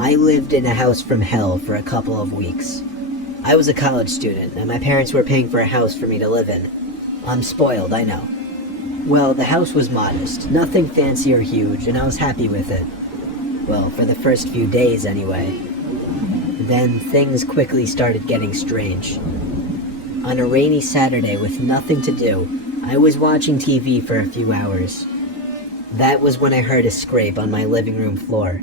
I lived in a house from hell for a couple of weeks. I was a college student, and my parents were paying for a house for me to live in. I'm spoiled, I know. Well, the house was modest, nothing fancy or huge, and I was happy with it. Well, for the first few days anyway. Then things quickly started getting strange. On a rainy Saturday with nothing to do, I was watching TV for a few hours. That was when I heard a scrape on my living room floor.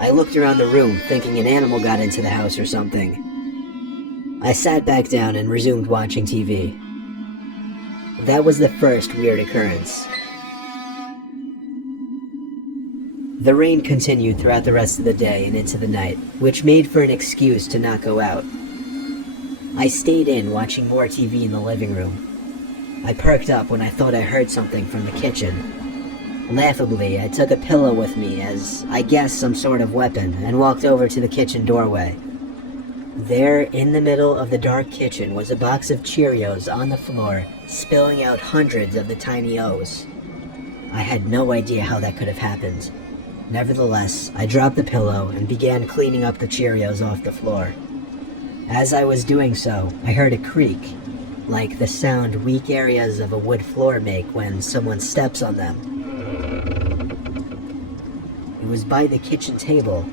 I looked around the room, thinking an animal got into the house or something. I sat back down and resumed watching TV. That was the first weird occurrence. The rain continued throughout the rest of the day and into the night, which made for an excuse to not go out. I stayed in watching more TV in the living room. I perked up when I thought I heard something from the kitchen. Laughably, I took a pillow with me as, I guess, some sort of weapon, and walked over to the kitchen doorway. There, in the middle of the dark kitchen, was a box of Cheerios on the floor, spilling out hundreds of the tiny O's. I had no idea how that could have happened. Nevertheless, I dropped the pillow and began cleaning up the Cheerios off the floor. As I was doing so, I heard a creak, like the sound weak areas of a wood floor make when someone steps on them. It was by the kitchen table.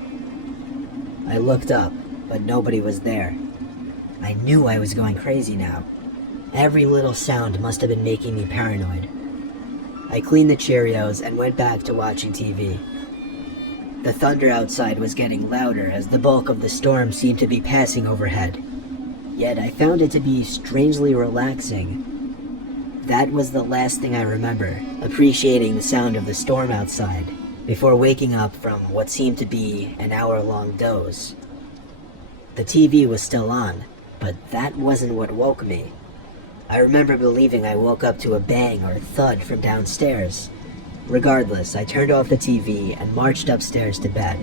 I looked up, but nobody was there. I knew I was going crazy now. Every little sound must have been making me paranoid. I cleaned the Cheerios and went back to watching TV. The thunder outside was getting louder as the bulk of the storm seemed to be passing overhead. Yet I found it to be strangely relaxing. That was the last thing I remember, appreciating the sound of the storm outside, before waking up from what seemed to be an hour-long doze. The TV was still on, but that wasn't what woke me. I remember believing I woke up to a bang or thud from downstairs. Regardless, I turned off the TV and marched upstairs to bed.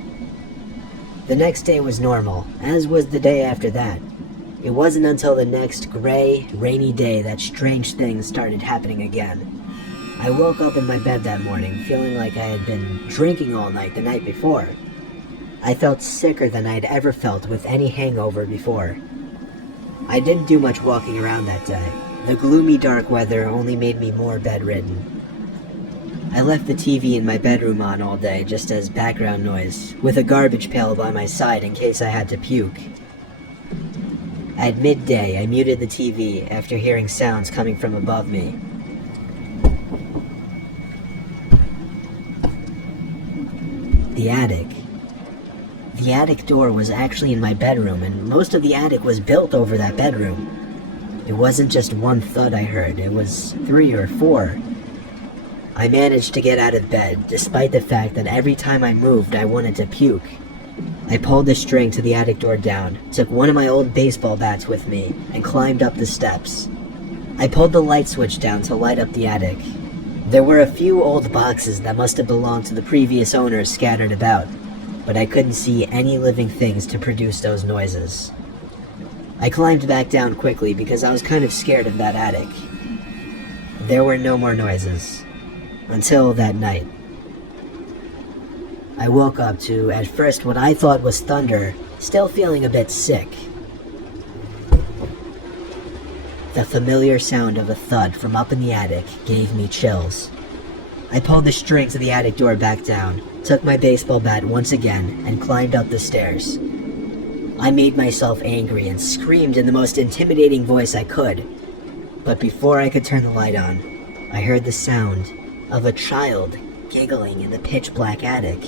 The next day was normal, as was the day after that. It wasn't until the next gray, rainy day that strange things started happening again. I woke up in my bed that morning feeling like I had been drinking all night the night before. I felt sicker than I'd ever felt with any hangover before. I didn't do much walking around that day. The gloomy dark weather only made me more bedridden. I left the TV in my bedroom on all day just as background noise, with a garbage pail by my side in case I had to puke. At midday, I muted the TV after hearing sounds coming from above me. The attic. The attic door was actually in my bedroom, and most of the attic was built over that bedroom. It wasn't just one thud I heard, it was 3 or 4. I managed to get out of bed, despite the fact that every time I moved I wanted to puke. I pulled the string to the attic door down, took one of my old baseball bats with me, and climbed up the steps. I pulled the light switch down to light up the attic. There were a few old boxes that must have belonged to the previous owners scattered about, but I couldn't see any living things to produce those noises. I climbed back down quickly because I was kind of scared of that attic. There were no more noises. Until that night. I woke up to, at first, what I thought was thunder, still feeling a bit sick. The familiar sound of a thud from up in the attic gave me chills. I pulled the string to the attic door back down, took my baseball bat once again, and climbed up the stairs. I made myself angry and screamed in the most intimidating voice I could. But before I could turn the light on, I heard the sound of a child giggling in the pitch-black attic.